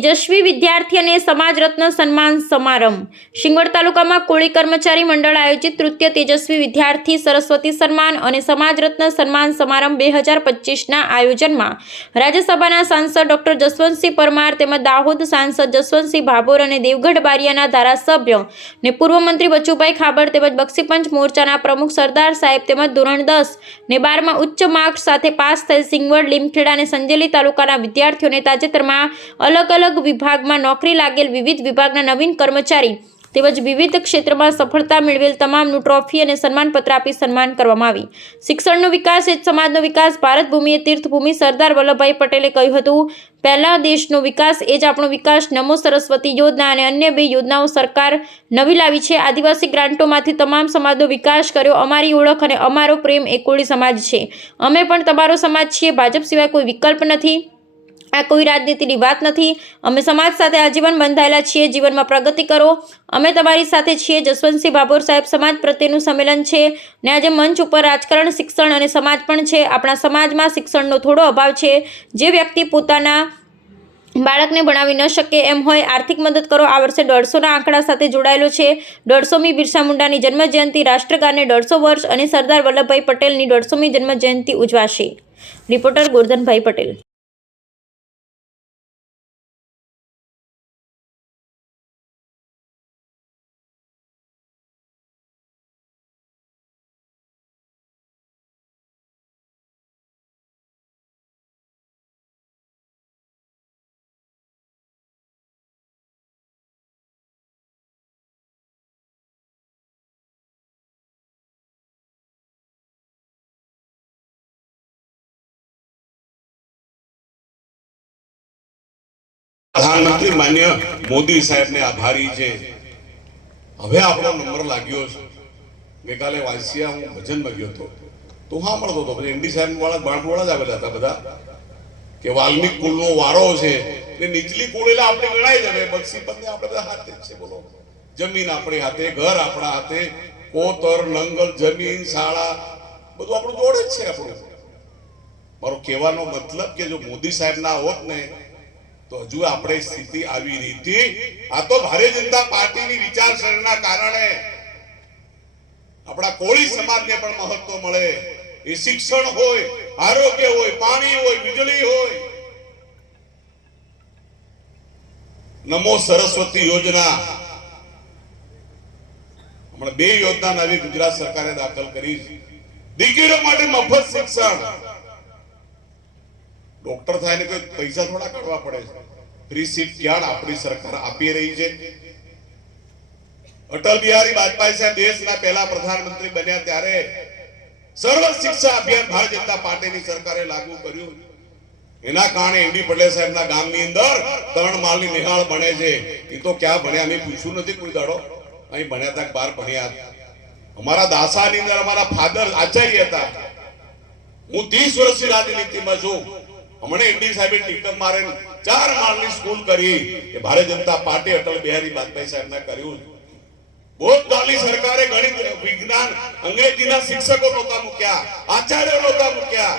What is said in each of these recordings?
તેજસ્વી વિદ્યાર્થી અને સમાજ રત્ન સન્માન સમારંભ. શિંગવડ તાલુકામાં કોળી કર્મચારી મંડળ આયોજિત તૃતીય તેજસ્વી વિદ્યાર્થી સરસ્વતી સન્માન અને સમાજ રત્ન સન્માન સમારંભ બે હજાર પચીસના આયોજનમાં રાજ્યસભાના સાંસદ ડોક્ટર જસવંતસિંહ પરમાર તેમજ દાહોદ સાંસદ જસવંતસિંહ ભાભોર અને દેવગઢ બારિયાના ધારાસભ્ય ને પૂર્વ મંત્રી બચુભાઈ ખાબર તેમજ બક્ષીપંચ મોરચાના પ્રમુખ સરદાર સાહેબ તેમજ ધોરણ દસ ને બારમાં ઉચ્ચ માર્ક્સ સાથે પાસ થયેલ સિંગવડ લીમખેડા અને સંજેલી તાલુકાના વિદ્યાર્થીઓને તાજેતરમાં અલગ અલગ વિભાગમાં નોકરી લાગેલ વિવિધ વિભાગના નવીન કર્મચારી તેમજ વિવિધ ક્ષેત્રમાં સફળતા મેળવેલ તમામનું ટ્રોફી અને સન્માનપત્ર આપી સન્માન કરવામાં આવી. શિક્ષણનો વિકાસ એ જ સમાજનો વિકાસ, ભારત ભૂમિએ તીર્થભૂમિ સરદાર વલ્લભભાઈ પટેલે કહ્યું હતું, પહેલા દેશનો વિકાસ એ જ આપણો વિકાસ. નમો સરસ્વતી યોજના અને અન્ય બે યોજનાઓ સરકાર નવી લાવી છે. આદિવાસી ગ્રાન્ટોમાંથી તમામ સમાજનો વિકાસ કર્યો. અમારી ઓળખ અને અમારો પ્રેમ એ કોળી સમાજ છે. અમે પણ તમારો સમાજ છીએ. ભાજપ સિવાય કોઈ વિકલ્પ નથી. આ કોઈ રાજનીતિની વાત નથી. અમે સમાજ સાથે આજીવન બંધાયેલા છીએ. જીવનમાં પ્રગતિ કરો. અમે તમારી સાથે છીએ. જસવંતસિંહ ભાભોર સાહેબ સમાજ પ્રત્યેનું સંમેલન છે ને આજે મંચ ઉપર રાજકારણ, શિક્ષણ અને સમાજ પણ છે. આપણા સમાજમાં શિક્ષણનો થોડો અભાવ છે. જે વ્યક્તિ પોતાના બાળકને ભણાવી ન શકે એમ હોય, આર્થિક મદદ કરો. આ વર્ષે દોઢસોના આંકડા સાથે જોડાયેલો છે. દોઢસોમી બિરસા મુંડાની જન્મજયંતિ રાષ્ટ્રગાનને દોઢસો વર્ષ અને સરદાર વલ્લભભાઈ પટેલની દોઢસોમી જન્મજયંતિ ઉજવાશે. રિપોર્ટર ગોરધનભાઈ પટેલ. પ્રધાનમંત્રી માન્ય મોદી સાહેબને આભારી છે. હવે આપણો નંબર લાગ્યો છે. ગઈકાલે વાંસિયા હું ભજનમાં ગયો હતો. તો હા મળતો હતો. પછી એમડી સાહેબ વાળા બાણપુવાળા જ આવેલા હતા બધા. કે વાલ્મિક કુળનો વારો છે. એટલે નીચલી કુળ એટલે આપણે ગણાય જવે હવે બક્ષી પદને આપણે બધા હાથે છે. બોલો. જમીન આપણી હાથે, ઘર આપણા હાથે, કોતર, નંગલ, જમીન, શાળા, બધું આપણું જોડે જ છે આપણું. મારો કહેવાનો મતલબ કે જો મોદી સાહેબ ના હોત ને તો હજુ આપણે સ્થિતિ આવી રીતી આ તો ભારતીય જનતા પાર્ટીની વિચારસરણીના કારણે આપણા કોળી સમાજને પણ મહત્વ મળે. એ શિક્ષણ હોય, આરોગ્ય હોય, પાણી હોય, વીજળી હોય. નમો સરસ્વતી યોજના. હમણાં બે યોજના નવી ગુજરાત સરકારે દાખલ કરી દીકરીઓ માટે મફત શિક્ષણ. ડોક્ટર થાય ને કોઈ પૈસા થોડા કાઢવા પડે છે. ફ્રી સીટ ક્યાં આપણી સરકાર આપી રહી છે? અટલ બિહારી વાજપેયી સાહેબ દેશના પહેલા પ્રધાનમંત્રી બન્યા ત્યારે સર્વ શિક્ષા અભિયાન ભારતીય જનતા પાર્ટીની સરકારે લાગુ કર્યું. એના કારણે એમડી પટેલ સાહેબના ગામની અંદર ત્રણ માળની નિહાળ બને છે. એ તો ક્યાં ભણ્યા મેં પૂછ્યું નથી કોઈ દાડો. અહીં ભણ્યા હતા બહાર ભણ્યા. અમારા દાસાની અંદર અમારા ફાધર આચાર્ય હતા. હું ત્રીસ વર્ષની રાજનીતિમાં છું. હમણે એમડી સાહેબે ટિકટ મારે ચાર માળની સ્કૂલ કરી એ ભારતીય જનતા પાર્ટી અટલ બિહારી વાજપેયી સાહેબને કર્યું સરકારે ગણિત, વિજ્ઞાન, અંગ્રેજીના શિક્ષકો નહોતા મૂક્યા, આચાર્યો નહોતા મૂક્યા.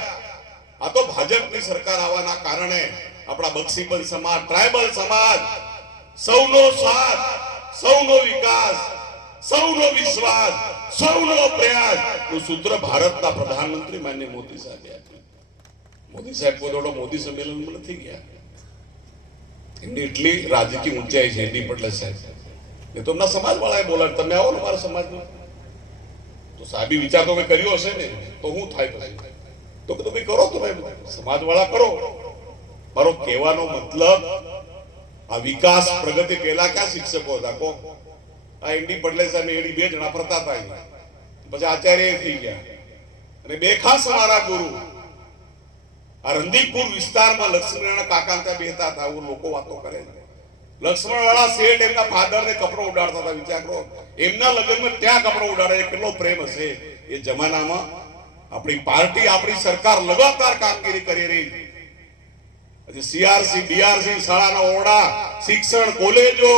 આ તો ભાજપની સરકાર આવવાના કારણે આપણા બક્ષીબંધ સમાજ, ટ્રાયબલ સમાજ, સૌનો સાથ, સૌનો વિકાસ, સૌનો વિશ્વાસ, સૌનો પ્રયાસનું સૂત્ર ભારતના પ્રધાનમંત્રી માન્ય મોદી સાહેબે આપ્યું. મોદી સાહેબ કોઈ મોદી સંમેલનમાં નથી ગયા. એમની એટલી રાજકીય ઊંચાઈ છે, એની પટેલ સાહેબ. એ તો એમના સમાજવાળાએ તમે આવો ને મારા સમાજમાં. તો સાહેબી વિચાર તો કર્યો હશે ને. તો હું થાય પછી. તો કીધું, ભાઈ, કરો તમે સમાજવાળા કરો. મારો કહેવાનો મતલબ, આ વિકાસ પ્રગતિ પહેલા ક્યાં શિક્ષકો હતા કો આ એમડી પટેલ સાહેબ એડી બે જણા ફરતા હતા પછી આચાર્ય થઈ ગયા. અને બે ખાસ મારા ગુરુ. આ રંદીપુર વિસ્તારમાં લક્ષ્મણ કાકા ત્યાં બેહતા હતા એવું લોકો વાતો કરે લક્ષ્મણ વાળા શેઠ એમના ફાધર ને કપડો ઉડાડતા હતા, વિચાર કરો. એમના લગ્નમાં ત્યાં કપડો ઉડાડે કેટલો પ્રેમ હશે. એ જમાનામાં આપણી પાર્ટી, આપણી સરકાર લગાતાર કામગીરી કરી રહી પછી સીઆરસી બીઆરસી શાળાના ઓરડા, શિક્ષણ કોલેજો.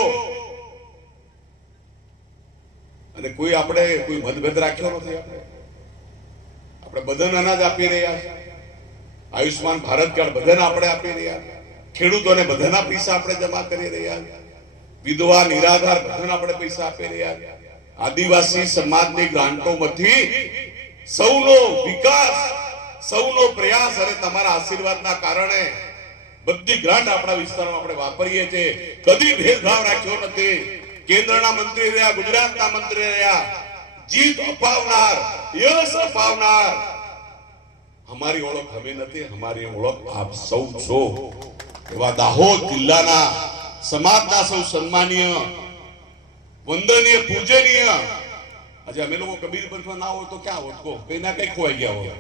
અને કોઈ આપણે કોઈ મતભેદ રાખ્યો નથી આપણે? આપણે બધાને અનાજ આપી રહ્યા છે આયુષ્માન ભારત કાર્ડ બધાને આપણે આપી રહ્યા. ખેડૂતોને બધાના પૈસા આપણે જમા કરી રહ્યા. વિધવા, નિરાધાર બધાને આપણે પૈસા આપી રહ્યા. આદિવાસી સમાજની ગ્રાન્ટોમાંથી સૌનો વિકાસ, સૌનો પ્રયાસ અને તમારા આશીર્વાદના કારણે બધી ગ્રાન્ટ આપણા વિસ્તારમાં આપણે વાપરીએ છીએ. કદી ભેદભાવ રાખ્યો નથી. કેન્દ્રના મંત્રી રહ્યા, ગુજરાતના મંત્રી રહ્યા. જીત અપાવનાર, યશ અપાવનાર. અમારી ઓળખ અમે નથી, અમારી ઓળખ આપ સૌ છો. એવા દાહોદ જિલ્લાના સમાજના સૌ સન્માનીય, વંદનીય, પૂજનીય. આજે અમે લોકો કબીર પંથમાં ના હોય તો ક્યાં હોત કહો, કઈ ના કઈ ખોવાઈ ગયા હોય.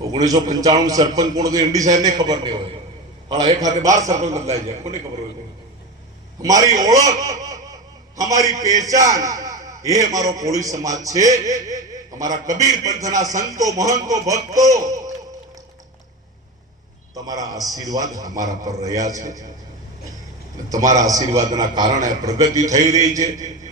ઓગણીસો પંચાણું સરપંચ કોણ હતું? એમડી સાહેબ ને ખબર નહીં હોય. પણ એક હાથે બાર સરપંચ બદલાઈ જાય કોને ખબર હોય? અમારી ઓળખ, અમારી પહેચાન, એ અમારો કોળી સમાજ છે. અમારા કબીર પંથના સંતો, મહંતો, ભક્તો, તમારા આશીર્વાદ અમારા પર રહ્યા છે. તમારા આશીર્વાદના કારણે પ્રગતિ થઈ રહી છે.